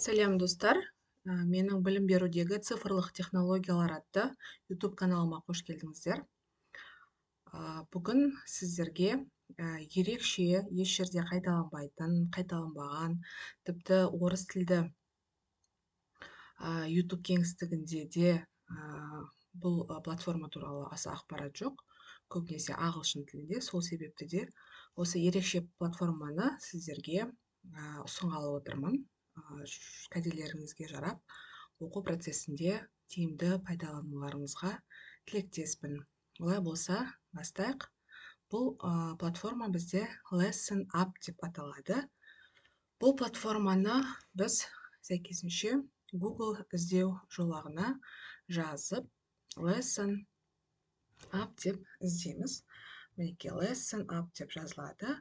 Сәлем достар. Менің білім берудегі цифрлық технологиялар атты YouTube каналыма қош келдіңіздер. Бүгін сіздерге ерекше, еш жерде қайталанбаған, тіпті орыс тілді YouTube кеңістігінде де бұл платформа туралы аса ақпарат жоқ. Көбінесе ағылшын тілінде, сол себепті де осы ерекше платформаны сіздерге ұсынғалы отырмын. Кәделеріңізге жарап, оқу процесінде тиімді пайдалануларыңызға тілектеспін. Олай болса, бастайық. Бұл платформа бізде Lesson Up деп аталады. Бұл платформаны біз сәйкесінше Google іздеу жолағына жазып, Lesson Up деп іздейміз. Мінекей Lesson Up деп жазылады.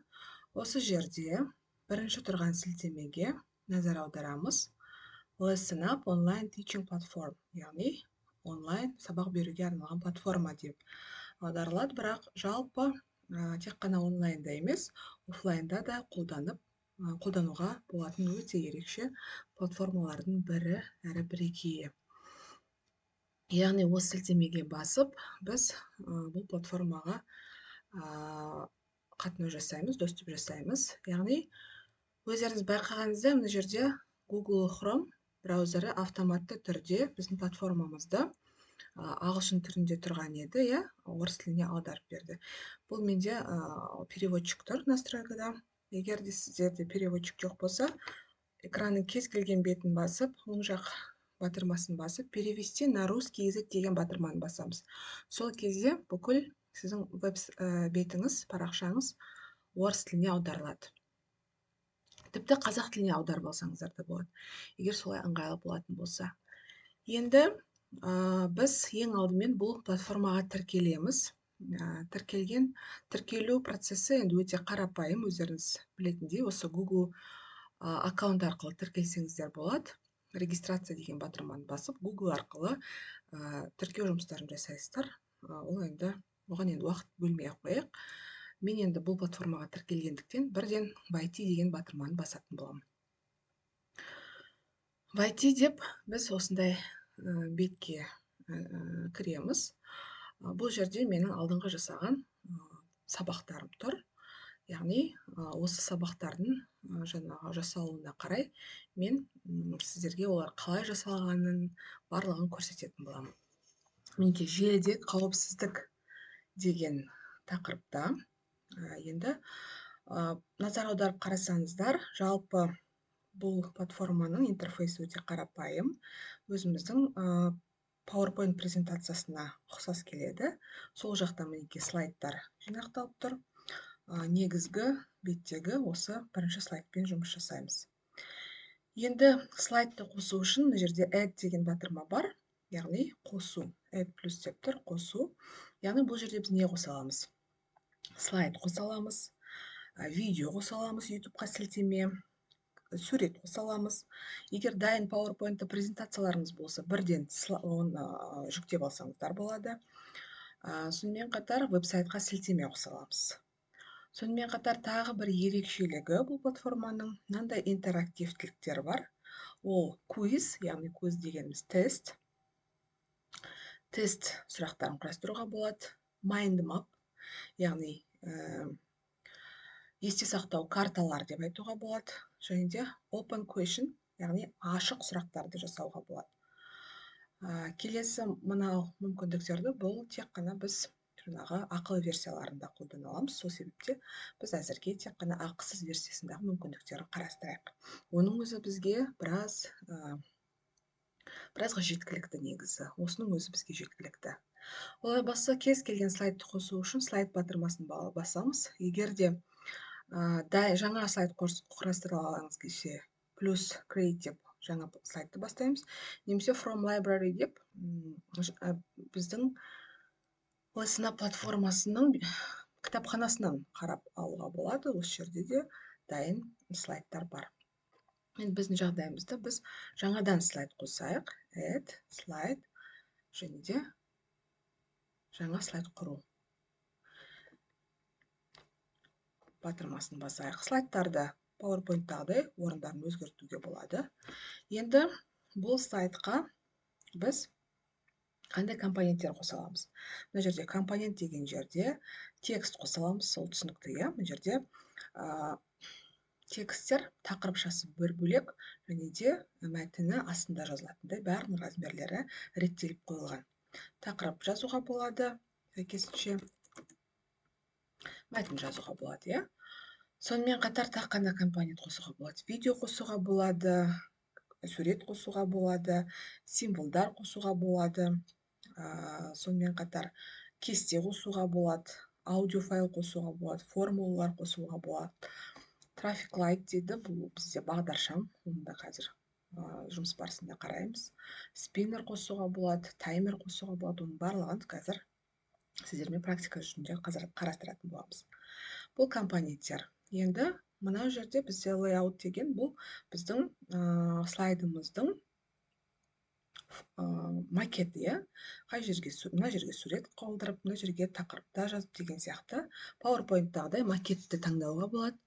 Осы жерде бірінші тұрған сілтемеге назар аударамыз. Lesson Up онлайн teaching platform, яғни онлайн сабақ беруге арналған платформа деп аударылады, бірақ жалпы тек қана онлайнда емес, офлайнда да қолдануға болатын өте ерекше платформалардың бірі әрі бірегейі. Яғни осы сілтемеге басып, біз бұл платформаға қатынау жасаймыз, доступ жасаймыз. Яғни өздеріңіз байқағаныңызда мына жерде Google Chrome браузері автоматты түрде біздің платформамызды ағылшын түрінде тұрған еді, орыс тіліне аударып берді. Бұл менде переводчик тұр настройкада. Егер де сіздерде переводчик жоқ болса, экранның кез келген бетін басып, оң жақ батырмасын басып, перевести на русский язык деген батырманы басамыз. Сол кезде бүкіл сіздің бетіңіз, парақшаңыз орыс тіліне аударылады. Тіпті қазақ тіліне аударып алсаңыздар да болады, егер солай ыңғайлы болатын болса. Енді біз ең алдымен бұл платформаға тіркелеміз. Тіркелу процесі енді өте қарапайым, өздеріңіз білетіндей, осы Google аккаунт арқылы тіркелсеңіздер болады. Регистрация деген батырманы басып, Google арқылы тіркеу жұмыстарын жасайсыздар. Оған енді уақыт бөлмей ақ қояйық. Мен енді бұл платформаға тіркелгендіктен бірден войти деген батырманы басатын боламын. Войти деп біз осындай бетке кіреміз. Бұл жерде менің алдыңғы жасаған сабақтарым тұр. Яғни осы сабақтардың жасалуына қарай мен сіздерге олар қалай жасалғанын барлығын көрсететін боламын. Мінекей желіде қауіпсіздік деген тақырыпта енді назар аударып қарасаңыздар, жалпы бұл платформаның интерфейсі өте қарапайым. Өзіміздің PowerPoint презентациясына ұқсас келеді. Сол жақта мінекей слайдтар жинақталып тұр. Негізгі беттегі осы бірінші слайдпен жұмыс жасаймыз. Енді слайдты қосу үшін мына жерде add деген батырма бар, яғни қосу. Add плюс деп тұр, қосу. Яғни бұл жерде біз не қоса аламыз? Слайд қоса аламыз, видео қоса аламыз, YouTube-қа сілтеме, сурет қоса аламыз. Егер дайын PowerPoint презентацияларыңыз болса, бірден оны жүктеп алсаңыздар болады. Сонымен қатар веб-сайтқа сілтеме қоса аламыз. Сонымен қатар тағы бір ерекшелігі бұл платформаның мынандай интерактивтіліктер бар. Ол квиз, яғни квиз дегеніміз тест. Тест сұрақтарын құрастыруға болады. Mind map, яғни есте сақтау карталар деп айтуға болады. Және де open question, яғни ашық сұрақтарды жасауға болады. Келесі мынау мүмкіндіктерді бұл тек қана біз ақылы версияларында қолдана аламыз. Сол себепте біз әзірге тек қана ақысыз версиясындағы мүмкіндіктерді қарастырайық. Оның өзі бізге біразға жеткілікті негізі. Осының өзі бізге жеткілікті. Олай болса, кез келген слайдты қосу үшін слайд батырмасын басамыз. Егер де жаңа слайд құрастыра алғыңыз келсе, плюс create деп жаңа слайдты бастаймыз. Немесе from library деп біздің Lesson Up платформасының кітапханасынан қарап алуға болады. Осы жерде де дайын слайдтар бар. Енді біздің жағдайымызда біз жаңадан слайд қосайық. Add, слайд, және де жаңа слайд құру батырмасын басайық. Слайдтарды PowerPoint'тағыдай орындарын өзгертуге болады. Енді бұл слайдқа біз қандай компоненттер қоса аламыз? Мына жерде компонент деген жерде текст қоса аламыз, сол түсінікті, иә. Мына жерде тексттер тақырыпшасы бір бөлек, және де мәтіні астында жазылатындай барлық размерлері реттеліп қойылған. Тақырып жазуға болады, сәйкесінше мәтін жазуға болады, иә. Сонымен қатар тағы қандай компонент қосуға болады? Видео қосуға болады, сурет қосуға болады, символдар қосуға болады. Сонымен қатар кесте қосуға болады, аудио файл қосуға болады, формулалар қосуға болады. Трафик лайт дейді, бұл бізде бағдаршам, оны да қазір жұмыс барысында қараймыз. Спиннер қосуға болады, таймер қосуға болады, оның барлығын қазір сіздермен практика жүзінде қарастыратын боламыз. Бұл компоненттер. Енді мына жерде бізде layout деген бұл біздің слайдымыздың макеті, иә. Мына жерге сурет қалдырып, мына жерге тақырыпта жазып деген сияқты PowerPoint-тағыдай макетті таңдауға болады.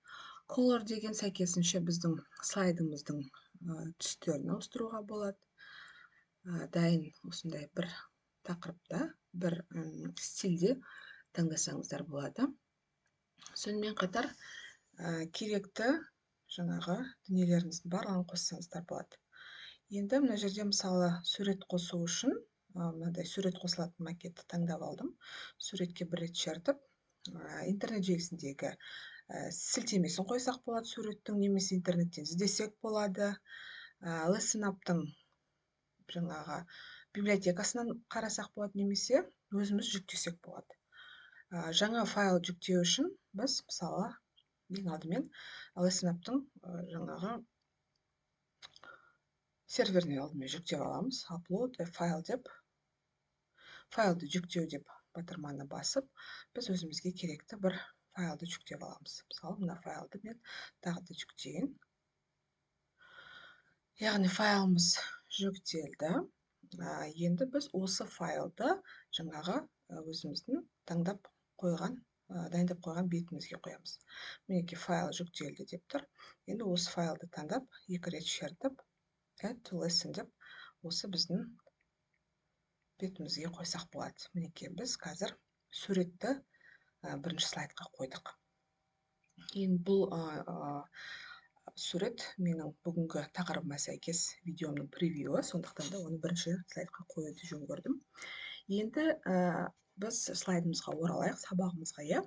Color деген сәйкесінше біздің слайдымыздың түстерін ауыстыруға болады. Дайын осындай бір тақырыпта, бір стильде таңдасаңыздар болады. Сонымен қатар керекті жаңағы дүниелеріңіздің барлығын қоссаңыздар болады. Енді мына жерде мысалы сурет қосу үшін мынандай сурет қосылатын макетті таңдап алдым. Суретке бір рет шертіп, интернет желісіндегі сілтемесін қойсақ болады суреттің, немесе интернеттен іздесек болады. Lesson Up-тың жаңағы библиотекасынан қарасақ болады, немесе өзіміз жүктесек болады. Жаңа файл жүктеу үшін біз мысалы ең алдымен Lesson Up-тың жаңағы серверіне алдымен жүктеп аламыз. Upload файл деп, файлды жүктеу деп батырманы басып, біз өзімізге керекті бір файлды жүктеп аламыз. Мысалы, мына файлды мен тағы да жүктейін. Яғни файлымыз жүктелді. Енді біз осы файлды жаңағы өзіміздің дайындап қойған бетімізге қоямыз. Мінекей файл жүктелді деп тұр. Енді осы файлды таңдап, екі рет шертіп, add to lesson деп, осы біздің бетімізге қойсақ болады. Мінекей біз қазір суретті бірінші слайдқа қойдық. Енді бұл сурет менің бүгінгі тақырыбыма сәйкес видеомның превьюі, сондықтан да оны бірінші слайдқа қоюды жөн көрдім. Енді біз слайдымызға оралайық, сабағымызға, иә.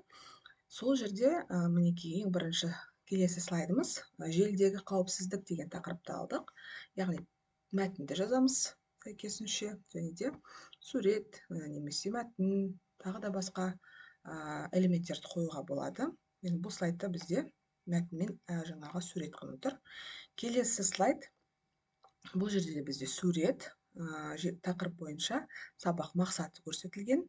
Сол жерде мінекей ең бірінші келесі слайдымыз желідегі қауіпсіздік деген тақырыпты алдық. Яғни мәтінді жазамыз сәйкесінше, және де сурет, немесе мәтін, тағы да басқа элементтерді қоюға болады. Енді бұл слайдта бізде мәтінмен жаңағы сурет қана тұр. Келесі слайд, бұл жерде бізде сурет, тақырып бойынша сабақ мақсаты көрсетілген.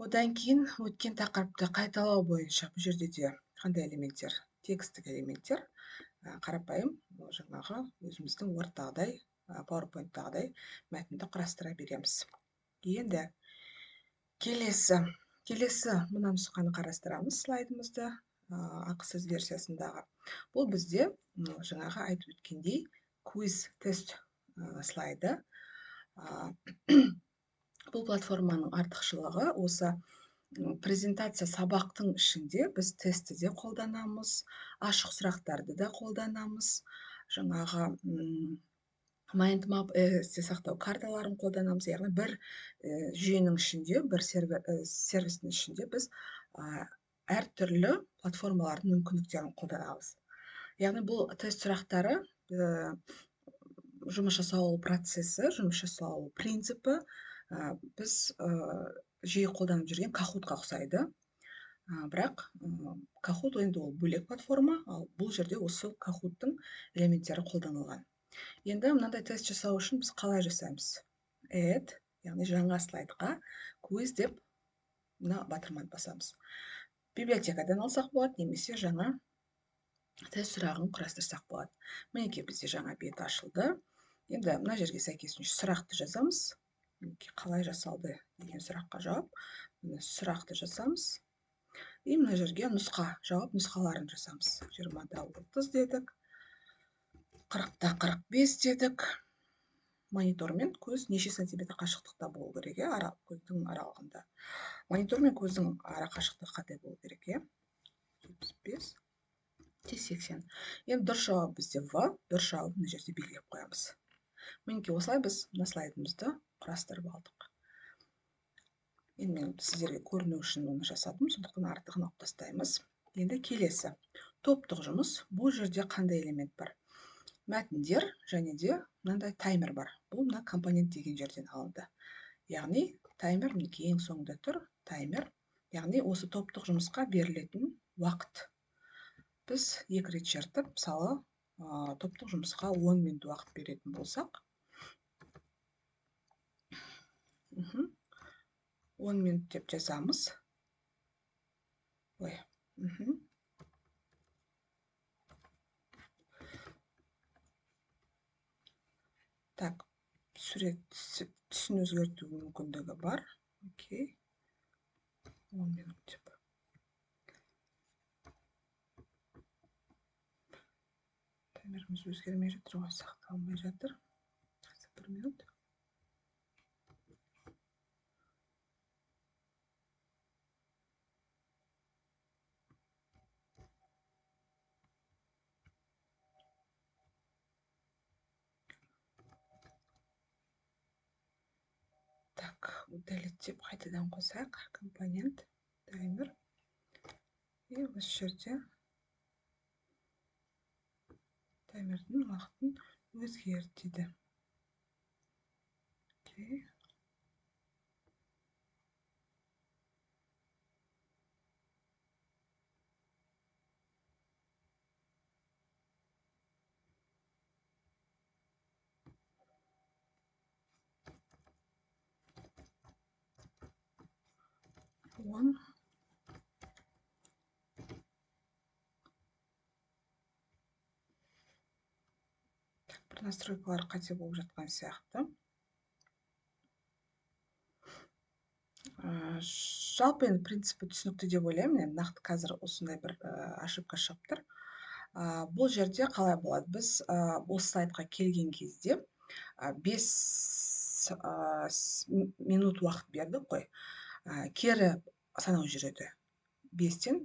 Одан кейін өткен тақырыпты қайталау бойынша бұл жерде де қандай элементтер? Текстік элементтер, қарапайым жаңағы өзіміздің Word-тағыдай, PowerPoint-тағыдай мәтінді құрастыра береміз. Енді келесі мына нұсқаны қарастырамыз слайдымызды, ақысыз версиясындағы. Бұл бізде жаңағы айтып өткендей квиз тест слайды. Бұл платформаның артықшылығы осы презентация сабақтың ішінде біз тестті де қолданамыз, ашық сұрақтарды да қолданамыз, жаңағы майндмап есте сақтау карталарын қолданамыз. Яғни бір жүйенің ішінде, бір сервистің ішінде біз әртүрлі платформалардың мүмкіндіктерін қолданамыз. Яғни бұл тест сұрақтары жұмыс жасау процесі, жұмыс жасау принципі біз жиі қолданып жүрген Kahoot-қа ұқсайды. Бірақ Kahoot енді ол бөлек платформа, ал бұл жерде осы Kahoot-тың элементтері қолданылған. Енді мынандай тест жасау үшін біз қалай жасаймыз? Add, яғни жаңа слайдқа квиз деп мына батырманы басамыз. Библиотекадан алсақ болады, немесе жаңа тест сұрағын құрастырсақ болады. Мінекей бізде жаңа бет ашылды. Енді мына жерге сәйкесінше сұрақты жазамыз. Қалай жасалды деген сұраққа жауап. Сұрақты жазамыз. И мына жерге жауап нұсқаларын жасамыз. 20-да 30 дедік, 40-та 45 дедік. Монитормен көз неше сантиметр қашықтықта болу керек, көздің аралығында. Монитормен көздің ара қашықтығы қандай болу керек, 75, 80. Енді дұрыс жауап бізде В, дұрыс жауап мына жерде белгілеп қоямыз. Мінекей осылай біз мына слайдымызды құрастырып алдық. Енді мен сіздерге көріну үшін оны жасадым, сондықтан артығын алып тастаймыз. Енді келесі топтық жұмыс. Бұл жерде қандай элемент бар? Мәтіндер және де мынандай таймер бар. Бұл мына компонент деген жерден алынды. Яғни таймер мінекей ең соңында тұр. Таймер, яғни осы топтық жұмысқа берілетін уақыт. Біз 2 рет шертіп, мысалы, топтық жұмысқа 10 минут уақыт беретін болсақ, 10 минут деп жазамыз. Так, түсін өзгерту мүмкіндігі бар. Окей. 10 минут деп. Таймеріміз өзгермей жатыр, сақталмай жатыр. 1 минут. Так, удалить деп қайтадан қосақ. Компонент, таймер. И осы жерде таймердің уақытын өзгерт дейді. Окей. Бір настройкалар қате болып жатқан сияқты. Жалпы енді принципі түсінікті деп ойлаймын. Нақты қазір осындай бір ошибка шығып тұр. Бұл жерде қалай болады? Біз осы слайдқа келген кезде 5 минут уақыт бердік қой. Кері санау жүреді. 5-тен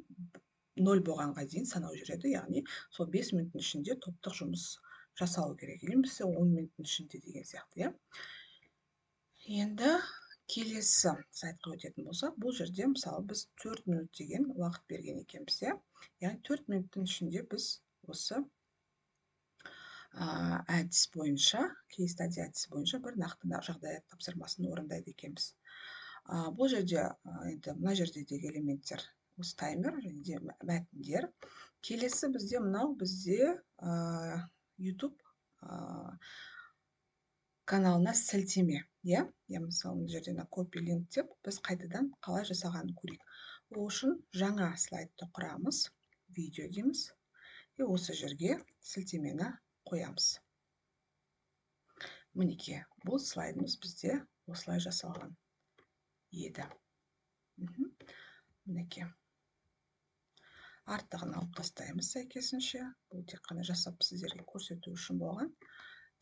0 болғанға дейін санау жүреді. Яғни сол 5 минуттың ішінде топтық жұмыс жасалу керек. Немесе 10 минуттың ішінде деген сияқты. Енді келесі сайтқа өтетін болсақ, бұл жерде мысалы біз 4 минут деген уақыт берген екенбіз. Яғни 4 минуттың ішінде біз осы әдіс бойынша, кейс стади әдісі бойынша бір нақты жағдаят тапсырмасын орындайды екенбіз. Бұл жерде мына жердегі элементтер осы таймер және де мәтіндер. Келесі бізде YouTube каналына сілтеме. Мысалы, мына жерден копи линк деп біз қайтадан қалай жасағанын көрейік. Ол үшін жаңа слайдты құрамыз, видео дейміз. И осы жерге сілтемені қоямыз. Мінекей, бұл слайдымыз бізде осылай жасалған еді. Мінекей. Артығын алып тастаймыз сәйкесінше. Бұл тек қана жасап сіздерге көрсету үшін болған.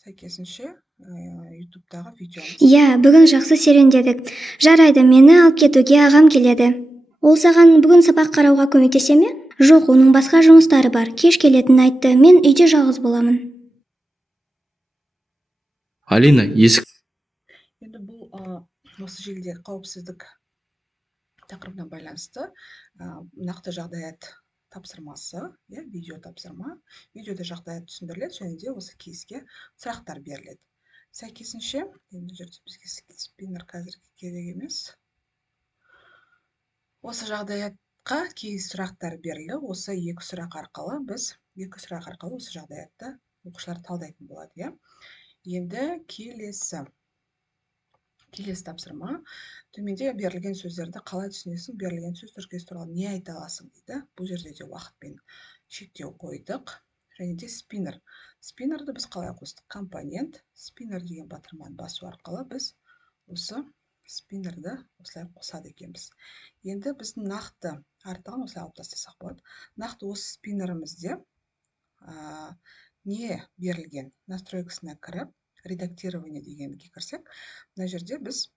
Сәйкесінше YouTube-дағы видеомыз. Бүгін жақсы серуендедік. Жарайды, мені алып кетуге ағам келеді. Ол саған бүгін сабақ қарауға көмектесе ме? Жоқ, оның басқа жұмыстары бар. Кеш келетінін айтты. Мен үйде жалғыз боламын. Алина, есік. Енді бұл осы желіде қауіпсіздік тақырыбына байланысты нақты жағдаят тапсырмасы, видео тапсырма. Видеода жағдаят түсіндіріледі және де осы кейске сұрақтар беріледі. Сәйкесінше, енді жерде бізге спиннер қазірге керек емес. Осы жағдаятқа кейс сұрақтар берілді. Осы екі сұрақ арқылы осы жағдаятты оқушылар талдайтын болады. Енді келесі тапсырма. Төменде берілген сөздерді қалай түсінесің? Берілген сөз тіркесі туралы не айта аласың дейді. Бұл жерде де уақытпен шектеу қойдық. Және де спиннер. Спиннерді біз қалай қостық? Компонент. Спиннер деген батырманы басу арқылы біз осы спиннерді осылай қосады екенбіз. Енді біздің нақты артығын осылай алып тастасақ болады. Нақты осы спиннерімізде не берілген настройкасына кіріп, редактирование дегенге кірсек, мына жерде біз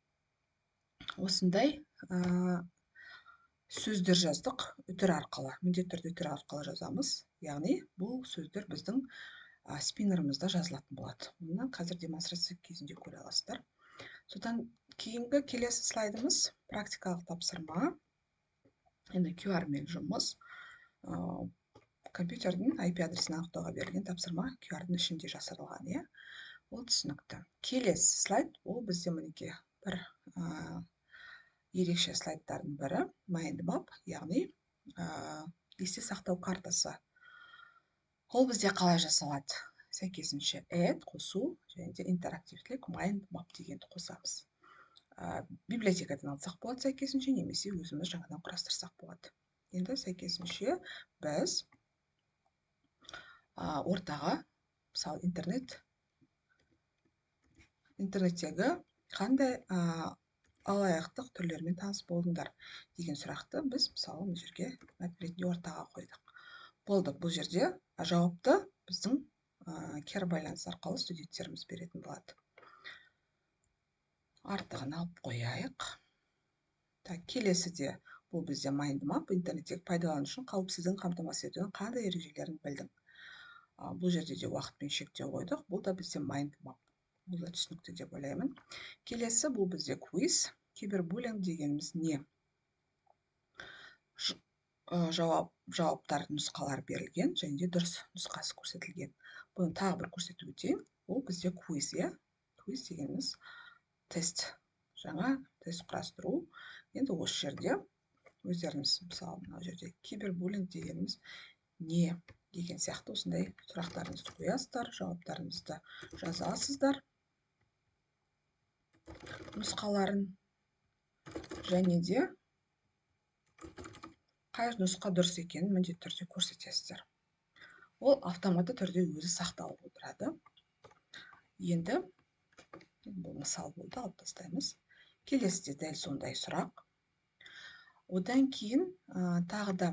осындай сөздер жаздық. Үтір арқылы, міндетті түрде үтір арқылы жазамыз. Яғни бұл сөздер біздің спиннерімізде жазылатын болады. Оны қазір демонстрация кезінде көре аласыздар. Содан кейінгі келесі слайдымыз практикалық тапсырма. Енді QR мен жұмыс. Компьютердің IP адресін анықтауға берілген тапсырма QR-дың ішінде жасырылған, иә? Ол түсінікті. Келесі слайд, ол бізде мінекей бір ерекше слайдтардың бірі mind map, яғни есте сақтау картасы. Ол бізде қалай жасалады? Сәйкесінше add қосу және де интерактивтілік mind map дегенді қосамыз. Библиотекадан алсақ болады сәйкесінше, немесе өзіміз жаңадан құрастырсақ болады. Енді сәйкесінше біз ортаға, мысалы интернеттегі қандай алаяқтық түрлерімен таныс болдыңдар деген сұрақты біз мысалы бұл жерге мәтін ретінде ортаға қойдық. Болды, бұл жерде жауапты біздің кері байланыс арқылы студенттеріміз беретін болады. Артығын алып қояйық. Келесіде бұл бізде mind map, интернеттегі пайдаланушының қауіпсіздігін қамтамасыз етудің қандай ережелерін білдің. Бұл жерде де уақытпен шектеу қойдық. Бұл да бізде mind map. Бұл да түсінікті деп ойлаймын. Келесі бұл бізде квиз. Кибербуллинг дегеніміз не? Жауаптар нұсқалар берілген және де дұрыс нұсқасы көрсетілген. Бұны тағы бір көрсетіп өтейін. Ол бізде квиз, иә? Квиз дегеніміз тест. Жаңа тест құрастыру. Енді осы жерде өздеріңіз мысалы мына жерде кибербуллинг дегеніміз не деген сияқты осындай сұрақтарыңызды қоясыздар, жауаптарыңызды жазасыздар. Нұсқаларын және де қай нұсқа дұрыс екенін міндетті түрде көрсетесіздер. Ол автоматты түрде өзі сақталып отырады. Енді бұл мысал болды, алып тастаймыз. Келесіде дәл сондай сұрақ. Одан кейін тағы да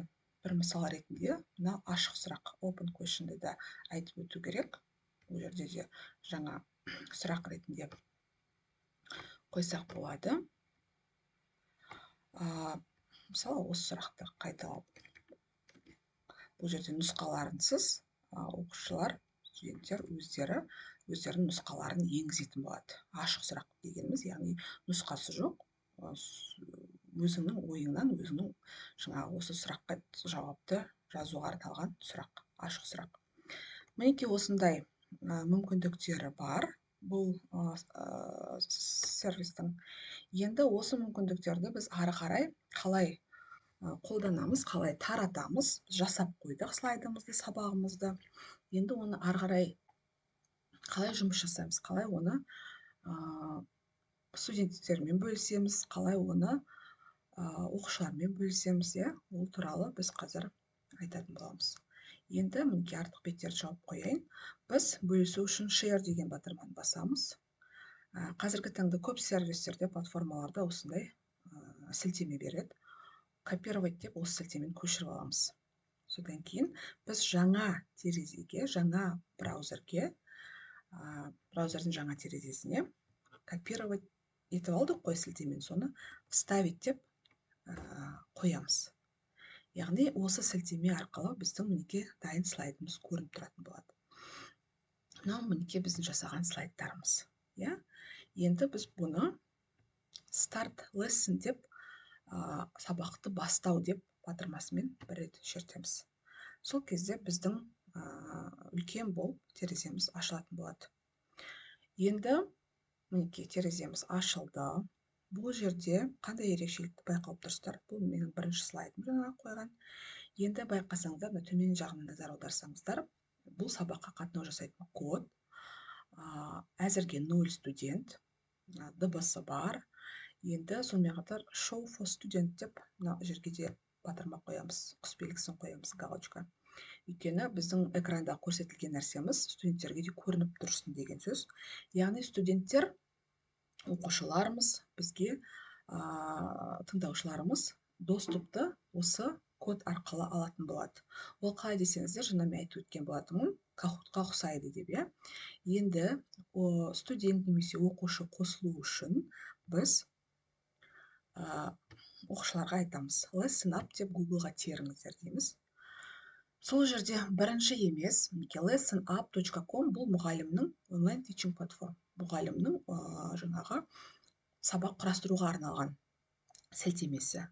бір мысал ретінде мына ашық сұрақ, open question'ды да айтып өту керек. Бұл жерде де жаңа сұрақ ретінде қойсақ болады. Мысалы осы сұрақты қайталап. Бұл жерде нұсқаларынсыз оқушылар, студенттер өздерінің нұсқаларын енгізетін болады. Ашық сұрақ дегеніміз, яғни нұсқасы жоқ, өзіңнің ойыңнан өзіңнің жаңағы осы сұраққа жауапты жазуға арналған сұрақ, ашық сұрақ. Мінекей осындай мүмкіндіктері бар бұл сервистің. Енді осы мүмкіндіктерді біз ары қарай қалай қолданамыз, қалай таратамыз. Жасап қойдық слайдымызды, сабағымызды. Енді оны ары қарай қалай жұмыс жасаймыз, қалай оны студенттермен бөлісеміз, қалай оны оқушылармен бөлісеміз, ол туралы біз қазір айтатын боламыз. Енді мінекей артық беттерді жауып қояйын. Біз бөлісу үшін share деген батырманы басамыз. Қазіргі таңда көп сервистерде, платформаларда осындай сілтеме береді. Копировать деп осы сілтемені көшіріп аламыз. Содан кейін біз жаңа терезеге, жаңа браузерге, браузердің жаңа терезесіне копировать етіп алдық қой сілтемені, соны вставить деп қоямыз. Яғни осы сілтеме арқылы біздің мінекей дайын слайдымыз көрініп тұратын болады. Мынау мінекей біздің жасаған слайдтарымыз. Енді біз бұны start lesson деп сабақты бастау деп батырмасымен бір рет шертеміз. Сол кезде біздің үлкен болып тереземіз ашылатын болады. Енді мінекей тереземіз ашылды. Бұл жерде қандай ерекшелікті байқалып тұрсыздар? Бұл менің бірінші слайдым жаңа қойған. Енді байқасаңыздар, төмен жағына назар аударсаңыздар, бұл сабаққа қатынау жасайтын код. Әзірге 0 студент, дыбысы бар. Енді сонымен қатар show for student деп мына жерге де батырма қоямыз, құс белгісін қоямыз, галочка. Өйткені біздің экранда көрсетілген нәрсеміз студенттерге де көрініп тұрсын деген сөз. Яғни студенттер, оқушыларымыз бізге, тыңдаушыларымыз доступты осы код арқылы алатын болады. Ол қалай десеңіздер, жаңа мен айтып өткен болатынмын, Kahoot-қа ұқсайды деп, иә. Енді студент немесе оқушы қосылу үшін біз оқушыларға айтамыз, lesson up деп Google-ға теріңіздер дейміз. Сол жерде бірінші емес, lessonup.com бұл мұғалімнің онлайн teaching платформа, мұғалімнің жаңағы сабақ құрастыруға арналған сілтемесі.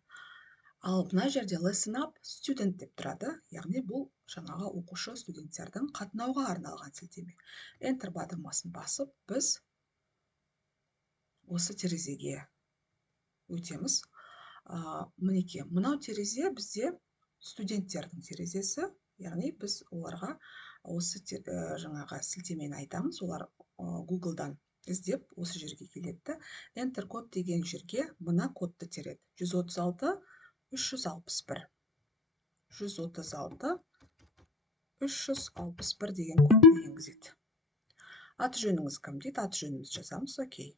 Ал мына жерде lesson up student деп тұрады, яғни бұл жаңағы оқушы студенттердің қатынауға арналған сілтеме. Enter батырмасын басып, біз осы терезеге өтеміз. Мінекей, мынау терезе бізде студенттердің терезесі, яғни біз оларға осы жаңағы сілтемені айтамыз, олар Google-дан іздеп осы жерге келеді. Enter код деген жерге мына кодты тереді. 136 361. 136 361 деген кодты енгізеді. Аты жөніңіз кім дейді? Аты жөнімізді жазамыз, окей.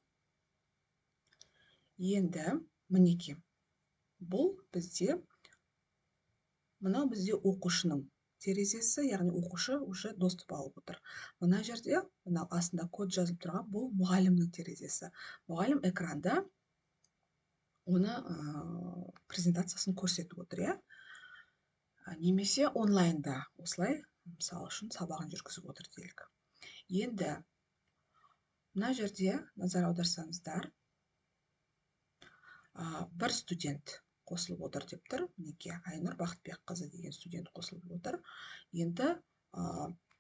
Енді мінекей, бұл бізде мынау бізде оқушының терезесі, яғни оқушы уже доступ алып отыр. Мына жерде, мына астында код жазып тұрған, бұл мұғалімнің терезесі. Мұғалім экранда оны презентациясын көрсетіп отыр, иә. Немесе онлайнда осылай, мысалы үшін, сабағын жүргізіп отыр делік. Енді мына жерде назар аударсаңыздар, бір студент қосылып отыр деп тұр. Мінекей, Айнұр Бақытбекқызы деген студент қосылып отыр. Енді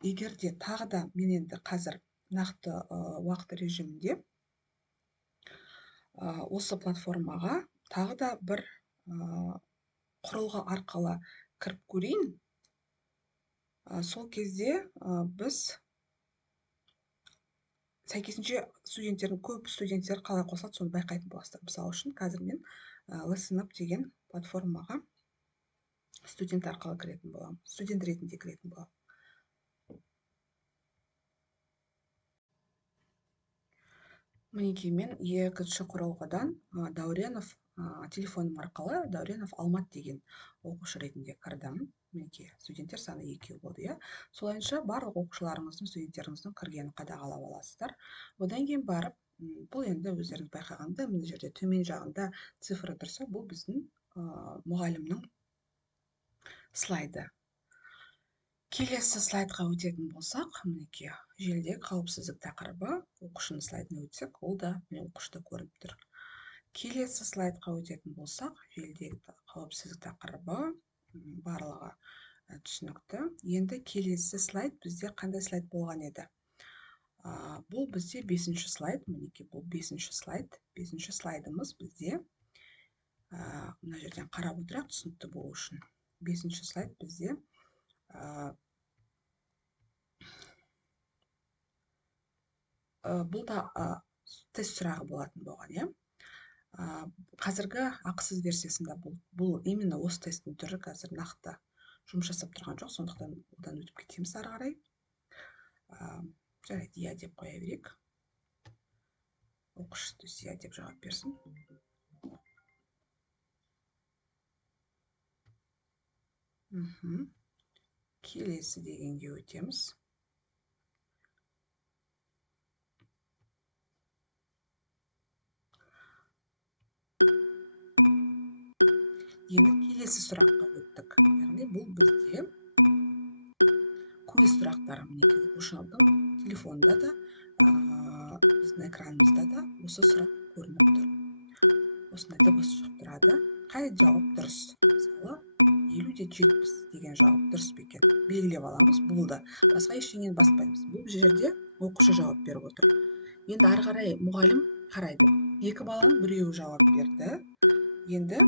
егер де тағы да мен енді қазір нақты уақыт режимінде осы платформаға тағы да бір құрылғы арқылы кіріп көрейін. Сол кезде біз сәйкесінше көп студенттер қалай қосылады, соны байқайтын боласыздар. Мысалы үшін, қазір мен lesson up деген платформаға студент арқылы кіретін боламын. Студент ретінде кіретін боламын. Мінекей, мен екінші құрылғыдан Дауренов телефоным арқылы Дауренов Алмат деген оқушы ретінде кірдім. Мінекей, студенттер саны 2 болды, иә. Солайынша барлық оқушыларыңыздың, студенттеріңіздің кіргенін қадағалап аласыздар. Одан кейін барып, бұл енді өздеріңіз байқағанда, мына жерде төмен жағында цифры тұрса, бұл біздің мұғалімнің слайды. Келесі слайдқа өтетін болсақ, мінекей, желідегі қауіпсіздік тақырыбы, оқушының слайдына өтсек, ол да оқушыда көрініп тұр. Келесі слайдқа өтетін болсақ, желідегі қауіпсіздік тақырыбы, барлығы түсінікті. Енді келесі слайд бізде қандай слайд болған еді? Бұл бізде 5-ші слайд, мінекей, бұл 5-ші слайд. 5-ші слайдымыз бізде, мына жерден қарап отырақ түсінікті болу үшін. 5-ші слайд бізде бұл да тест сұрағы болатын болған, иә. Қазіргі ақысыз версиясында бұл именно осы тесттің түрі қазір нақты жұмыс жасап тұрған жоқ, сондықтан одан өтіп кетеміз ары қарай. Жарайды, иә деп қоя берейік. Оқушы иә деп жауап берсін. Келесі дегенге өтеміз. Енді келесі сұраққа өттік. Яғни бұл бізде квиз сұрақтар. Оқушының телефонда да, біздің экранымызда да осы сұрақ көрініп тұр. Осындай дыбыс шығып тұрады. Қай жауап дұрыс? Мысалы, 50-70 деген жауап дұрыс бекен. Белгілеп аламыз, болды. Басқа ештеңені баспаймыз. Бұл жерде оқушы жауап беріп отыр. Енді ары қарай мұғалім қарайды. 2 баланың біреуі жауап берді. Енді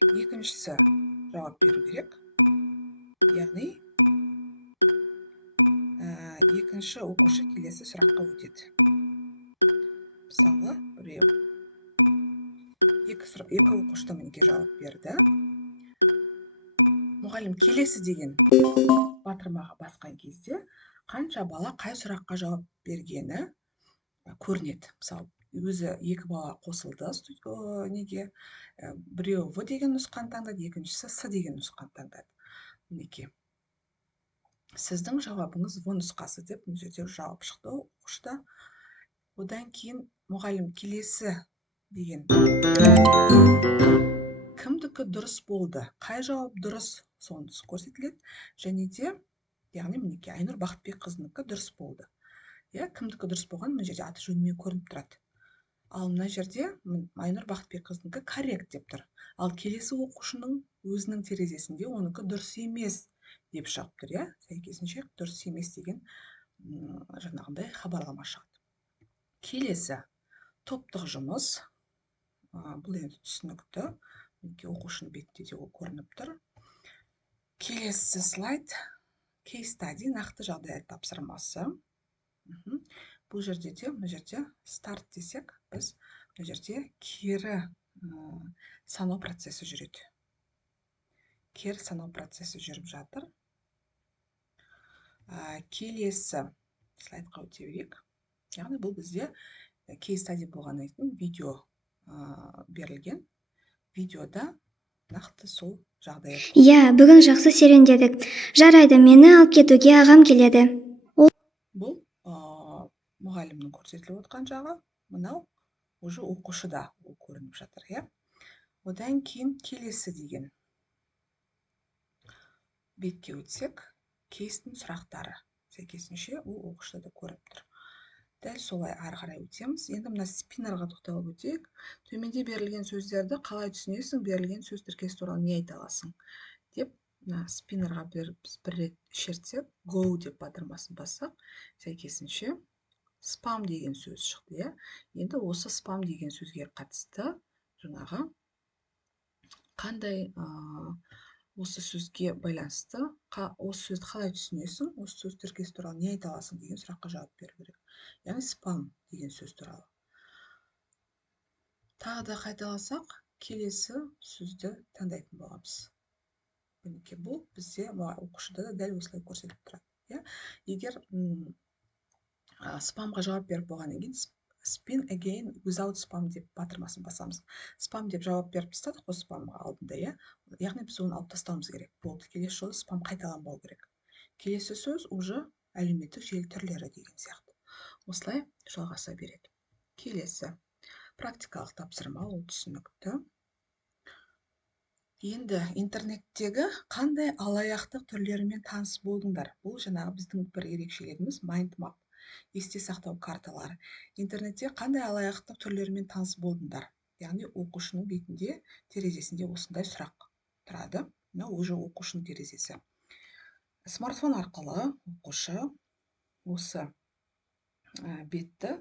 екіншісі жауап беру керек. Яғни екінші оқушы келесі сұраққа өтеді. Мысалы, біреу. Екі оқушыда мінекей жауап берді. Мұғалім келесі деген батырмаға басқан кезде қанша бала қай сұраққа жауап бергені көрінеді. Мысалы, өзі екі бала қосылды неге біреуі В деген нұсқаны таңдады, екіншісі С деген нұсқаны таңдады. Мінекей сіздің жауабыңыз В нұсқасы деп мына жерде жауап шықты оқушыда. Одан кейін мұғалім келесі деген кімдікі дұрыс болды, қай жауап дұрыс сонысы көрсетіледі. Және де яғни мінекей Айнұр Бақытбекқызынікі дұрыс болды. Кімдікі дұрыс болған мына жерде аты жөнімен көрініп тұрады. Ал мына жерде Айнұр Бақытбекқызынікі коррект деп тұр. Ал келесі оқушының өзінің терезесінде оныкі дұрыс емес деп шығып тұр. Сәйкесінше дұрыс емес деген жаңағындай хабарлама шығады. Келесі топтық жұмыс. Бұл енді түсінікті. Оқушының бетінде де ол көрініп тұр. Келесі слайд. Case study, нақты жағдай тапсырмасы. Бұл жерде де, мына жерде старт десек, біз мына жерде кері санау процесі жүреді. Кері санау процесі жүріп жатыр. Келесі слайдқа өте берейік. Яғни бұл бізде case study болғаннан кейін видео берілген. Видеода нақты сол жағдай. Бүгін жақсы серуендедік. Жарайды, мені алып кетуге ағам келеді. Бұл мұғалімнің көрсетіліп отқан жағы, мынау уже оқушыда ол көрініп жатыр. Одан кейін келесі деген бетке өтсек, кейстің сұрақтары. Сәйкесінше ол оқушыда да көрініп тұр. Дәл солай ары қарай өтеміз. Енді мына спиннерға тоқталып өтейік. Төменде берілген сөздерді қалай түсінесің, берілген сөз тіркесі туралы не айта аласың деп, спиннерға бір рет шертсек, go деп батырмасын бассақ, сәйкесінше спам деген сөз шықты. Енді осы спам деген сөзге қатысты жаңағы қандай осы сөзге байланысты, осы сөзді қалай түсінесің, осы сөз тіркесі туралы не айта аласың деген сұраққа жауап беру керек. Яғни спам деген сөз туралы. Тағы да қайталасақ, келесі сөзді таңдайтын боламыз. Мінекей бұл бізде оқушыда да дәл осылай көрсетіп тұрады. Егер спамға жауап беріп болғаннан кейін spin again without spam деп батырмасын басамыз. Спам деп жауап беріп тастадық қой спамға алдында. Яғни біз оны алып тастауымыз керек. Болды, келесі жолы спам қайталанбау керек. Келесі сөз уже әлеуметтік желі түрлері деген сияқты. Осылай жалғаса береді. Келесі практикалық тапсырма, ол түсінікті. Енді интернеттегі қандай алаяқтық түрлерімен таныс болдыңдар? Бұл жаңағы біздің бір ерекшелігіміз mind map, есте сақтау карталары. Интернетте қандай алаяқтық түрлерімен таныс болдыңдар? Яғни оқушының бетінде, терезесінде осындай сұрақ тұрады. Уже оқушының терезесі. Смартфон арқылы оқушы осы беттегі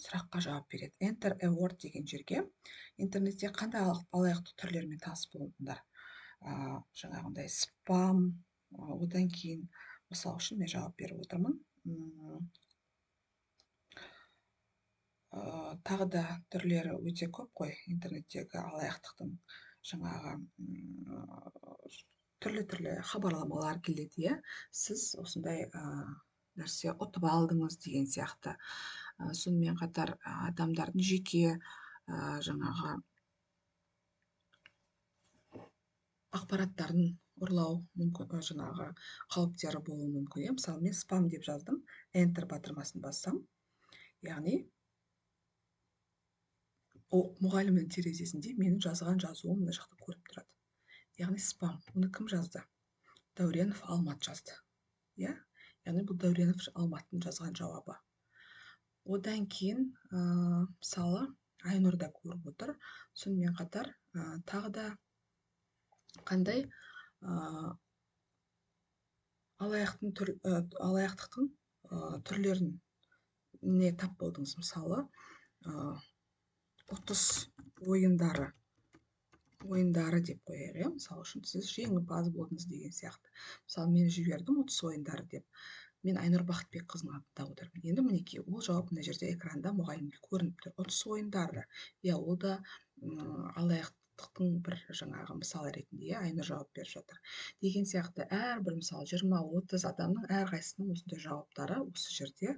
сұраққа жауап береді. Enter a word деген жерге интернетте қандай алаяқтық түрлерімен таныс болдыңдар? Жаңағындай спам, одан кейін мысал үшін мен жауап беріп отырмын. Тағы да түрлері өте көп қой интернеттегі алаяқтықтың. Жаңағы түрлі хабарламалар келеді. Сіз осындай нәрсе ұтып алдыңыз деген сияқты. Сонымен қатар адамдардың жеке жаңағы ақпараттарын ұрлау мүмкін, жаңағы қауіптері болуы мүмкін. Мысалы, мен спам деп жаздым, enter батырмасын бассам, яғни мұғалімнің терезесінде менің жазған жазуым мына жақта көріп тұрады. Яғни спам. Оны кім жазды? Дәуренов Алмат жазды. Яғни бұл Дәуренов Алматтың жазған жауабы. Одан кейін, мысалы, Айнұр да көріп отыр. Сонымен қатар, тағы да қандай алаяқтықтың түрлерін не тап болдыңыз? Мысалы, ұтыс ойындары деп қояйық. Мысалы үшін сіз жеңімпаз болдыңыз деген сияқты. Мысалы, мен жібердім ұтыс ойындары деп. Мен Айнұр Бақытбекқызының атында отырмын. Енді мінекей, ол жауап мына жерде экранда мұғалімге көрініп тұр. Ұтыс ойындары. Ол да алаяқтықтың бір жаңағы мысалы ретінде Айнұр жауап беріп жатыр. Деген сияқты әрбір мысалы 20-30 адамның әрқайсысының осындай жауаптары осы жерде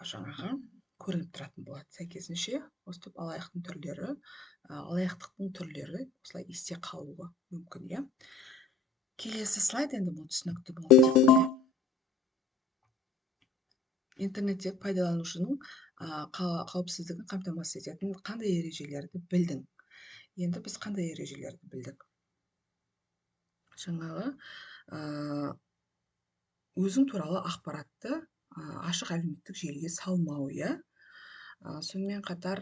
жаңағы көрініп тұратын болады. Сәйкесінше өстіп алаяқтықтың түрлері осылай есте қалуы мүмкін, иә. Келесі слайд, енді бұл түсінікті болады деп ойлаймын. Интернетте пайдаланушының қауіпсіздігін қамтамасыз ететін қандай ережелерді білдің? Енді біз қандай ережелерді білдік? Жаңағы өзің туралы ақпаратты ашық әлеуметтік желіге салмау, иә. Сонымен қатар,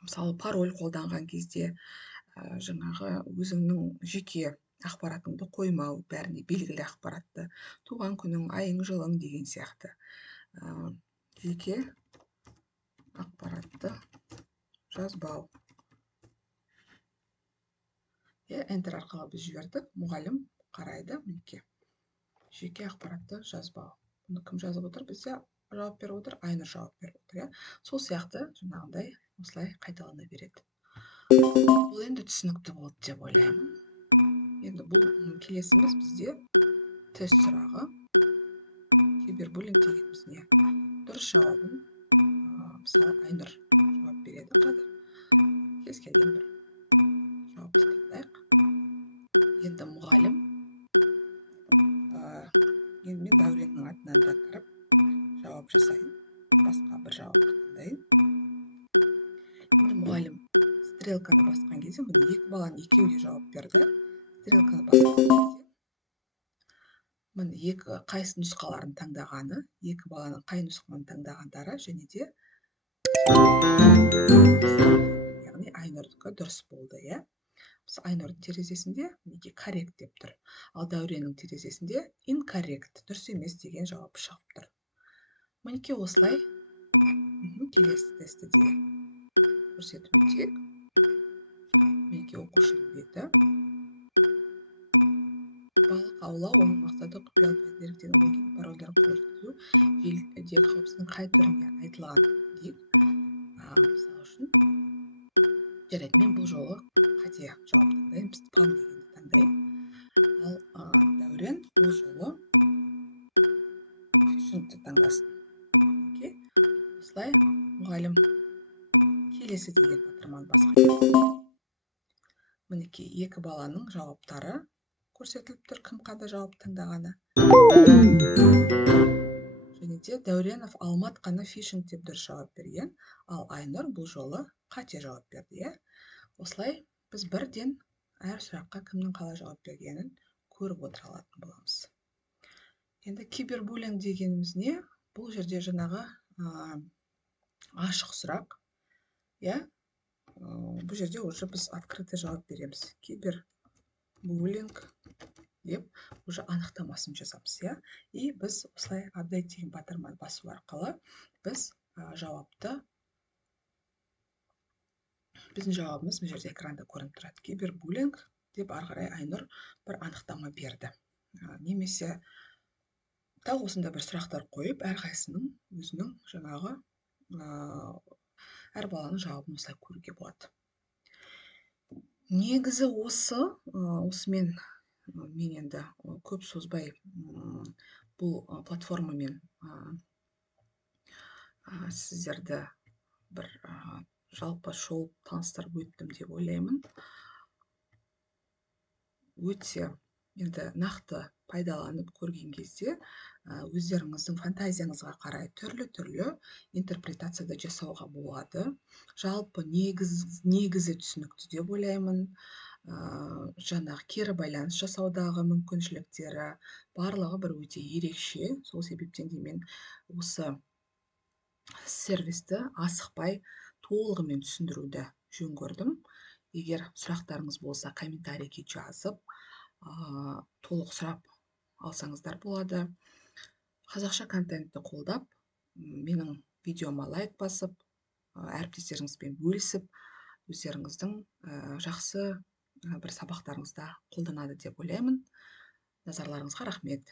мысалы, пароль қолданған кезде жаңағы өзіңнің жеке ақпаратыңды қоймау, бәріне белгілі ақпаратты, туған күнің, айың, жылың деген сияқты жеке ақпаратты жазбау. Enter арқылы біз жібердік, мұғалім қарайды, мінекей. Жеке ақпаратты жазбау. Бұны кім жазып отыр? Бізде жауап беріп отыр, Айнұр жауап беріп отыр. Сол сияқты жаңағындай осылай қайталана береді. Бұл енді түсінікті болды деп ойлаймын. Енді бұл келесіміз бізде тест сұрағы. Кибербуллинг дегеніміз не? Дұрыс жауабын мысалы Айнұр жауап береді. Кез келген бір жауапты таңдайық. Енді мұғалім мен Дәуреннің атынан да кіріп жауап жасайын. Басқа бір жауап таңдайын. Енді мұғалім стрелканы басқан кезде, бұл екі баланың екеуі де жауап берді. Стрелканы басқан кезде, екі қайсы нұсқаларын таңдағаны, екі баланың қай нұсқаны таңдағандары және де яғни Айнұрдікі дұрыс болды, иә. Айнұрдың терезесінде неге коррект деп тұр. Ал Дәуреннің терезесінде incorrect, дұрыс емес деген жауап шығып тұр. Мінекей осылай келесі тестті де көрсетіп өтейік. Мінекей оқушының беті. Балық аулау, оның мақсаты құпиялы деректердің мекен парольдарын қол жеткізу, желідегі қауіпсіздіктің қай түрінде айтылған дейік. Мысалы үшін, жарайды, мен бұл жолы қате жауап таңдайын, біз пан дегенді таңдайын. Ал Дәурен бұл жолы фишингті таңдасын. Осылай мұғалім келесі деген батырманы басқан. Мінекей екі баланың жауаптары көрсетіліп тұр, кім қандай жауап таңдағаны. Және де Дәуренов Алмат қана фишинг деп дұрыс жауап берген, ал Айнұр бұл жолы қате жауап берді. Осылай біз бірден әр сұраққа кімнің қалай жауап бергенін көріп отыра алатын боламыз. Енді кибербуллинг дегеніміз не? Бұл жерде жаңағы ашық сұрақ. Бұл жерде уже біз открытый жауап береміз. Кибербуллинг деп уже анықтамасын жасапсыз, и біз осылай апдейт деген батырманы басу арқылы біз жауапты, біздің жауабымыз бұл жерде экранда көрініп тұрады. Кибербуллинг деп ары қарай Айнұр бір анықтама берді. Немесе тағы осында бір сұрақтар қойып, әрқайсының өзінің жаңағы әр баланың жауабын осылай көруге болады. Негізі осымен мен енді көп созбай бұл платформамен сіздерді бір жалпы шолып таныстырып өттім деп ойлаймын. Өте енді нақты пайдаланып көрген кезде өздеріңіздің фантазияңызға қарай түрлі интерпретацияда жасауға болады. Жалпы негізі түсінікті деп ойлаймын. Жаңағы кері байланыс жасаудағы мүмкіншіліктері барлығы бір өте ерекше. Сол себептен де мен осы сервисті асықпай толығымен түсіндіруді жөн көрдім. Егер сұрақтарыңыз болса, комментарийге жазып, толық сұрап алсаңыздар болады. Қазақша контентті қолдап, менің видеома лайк басып, әріптестеріңізбен бөлісіп, өздеріңіздің жақсы бір сабақтарыңызда қолданады деп ойлаймын. Назарларыңызға рахмет.